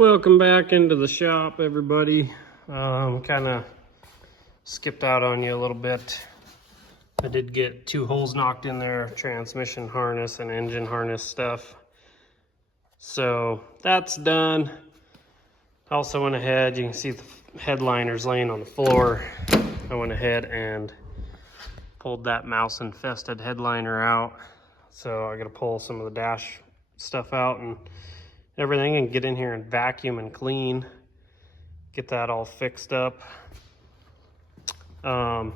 Welcome back into the shop, everybody. Kind of skipped out on you a little bit. I did get 2 holes knocked in there, transmission harness and engine harness stuff. So that's done. Also went ahead, you can see the headliners laying on the floor. I went ahead and pulled that mouse infested headliner out. So I gotta pull some of the dash stuff out and everything and get in here and vacuum and clean, get that all fixed up. But on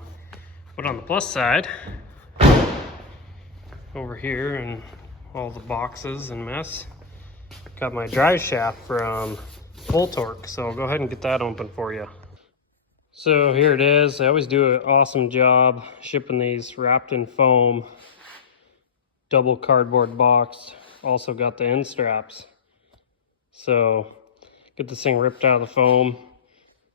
the plus side, over here and all the boxes and mess, got my drive shaft from Torque, so I'll go ahead and get that open for you. So here it is. I always do an awesome job shipping these wrapped in foam, double cardboard box. Also got the end straps. So get this thing ripped out of the foam,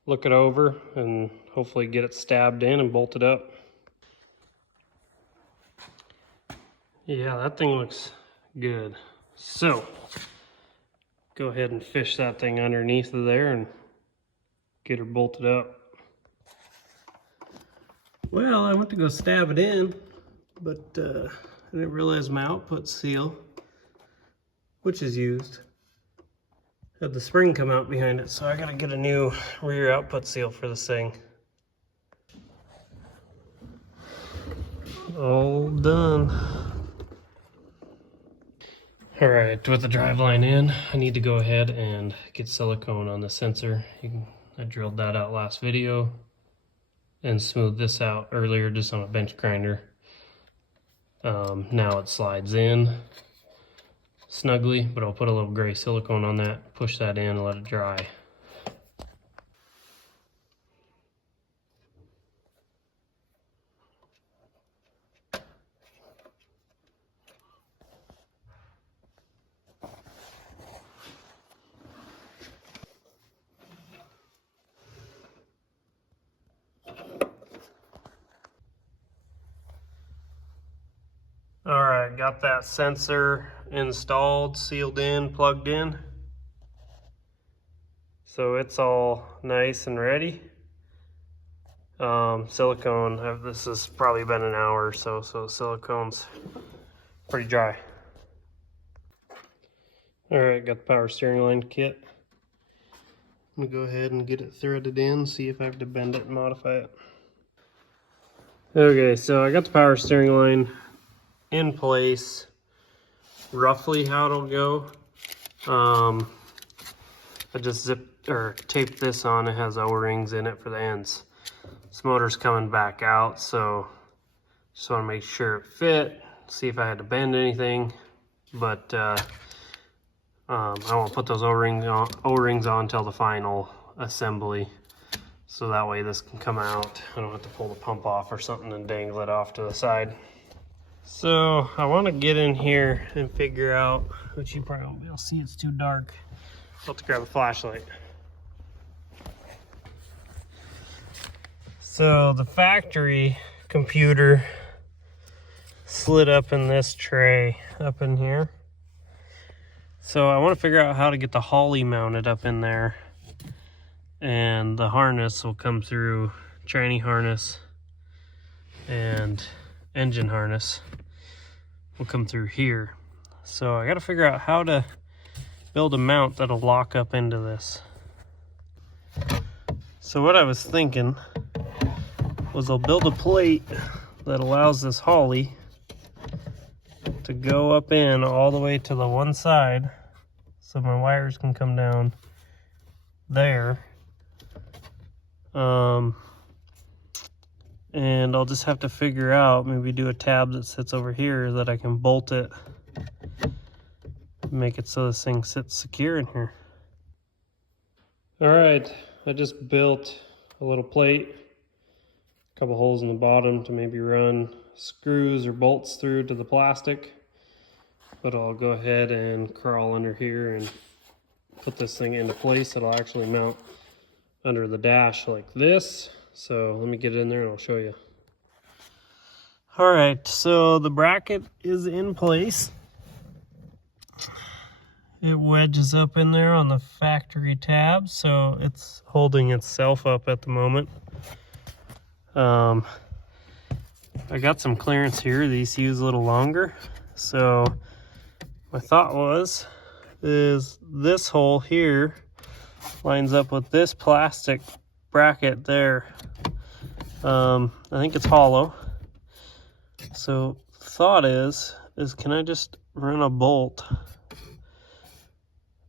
look it over, and hopefully get it stabbed in and bolted up. Yeah, that thing looks good. So go ahead and fish that thing underneath of there and get her bolted up. Well, I went to go stab it in, but I didn't realize my output seal, which is used, had the spring come out behind it, so I gotta get a new rear output seal for this thing. All done. All right, with the driveline in, I need to go ahead and get silicone on the sensor. I drilled that out last video and smoothed this out earlier just on a bench grinder. Now it slides in snugly, but I'll put a little gray silicone on that, push that in and let it dry. All right, got that sensor installed, sealed in, plugged in. So it's all nice and ready. Silicone, this has probably been an hour or so, so silicone's pretty dry. All right, got the power steering line kit. I'm gonna go ahead and get it threaded in, see if I have to bend it and modify it. Okay, so I got the power steering line in place, roughly how it'll go. I just taped this on. It has O-rings in it for the ends. This motor's coming back out, so just want to make sure it fit, see if I had to bend anything, but I won't put those O-rings on until the final assembly, so that way this can come out. I don't have to pull the pump off or something and dangle it off to the side. So I want to get in here and figure out, which you probably won't be able to see, it's too dark. I'll have to grab a flashlight. So the factory computer slid up in this tray up in here. So I want to figure out how to get the Holley mounted up in there. And the harness will come through tranny harness and engine harness will come through here. So I got to figure out how to build a mount that'll lock up into this. So what I was thinking was I'll build a plate that allows this Holley to go up in all the way to the one side, so my wires can come down there. And I'll just have to figure out, maybe do a tab that sits over here that I can bolt it, make it so this thing sits secure in here. All right, I just built a little plate, a couple holes in the bottom to maybe run screws or bolts through to the plastic, but I'll go ahead and crawl under here and put this thing into place. It'll actually mount under the dash like this. So let me get in there and I'll show you. All right, so the bracket is in place. it wedges up in there on the factory tab, so it's holding itself up at the moment. I got some clearance here. The ECU is a little longer, so my thought is this hole here lines up with this plastic bracket there. I think it's hollow. So thought is can I just run a bolt,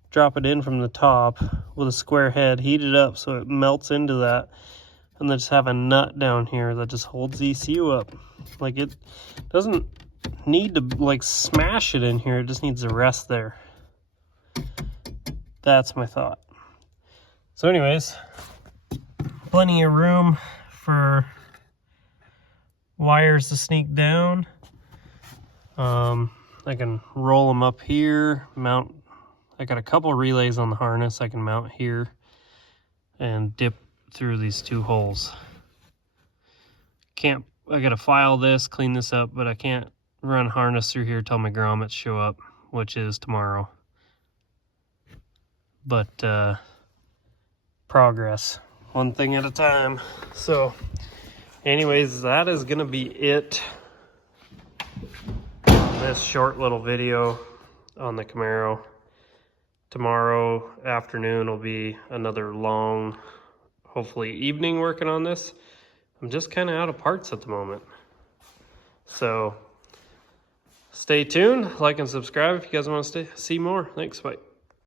drop it in from the top with a square head, heat it up so it melts into that, and then just have a nut down here that just holds the ECU up. Like, it doesn't need to like smash it in here, it just needs to rest there. That's my thought. So anyways, plenty of room for wires to sneak down. I can roll them up here, mount. I got a couple relays on the harness I can mount here and dip through these two holes. I gotta file this, clean this up, but I can't run harness through here till my grommets show up, which is tomorrow. But progress, one thing at a time. So anyways, that is gonna be it. This short little video on the Camaro. Tomorrow afternoon will be another long, hopefully evening working on this. I'm just kind of out of parts at the moment. So stay tuned, like and subscribe if you guys want to see more. Thanks, bye.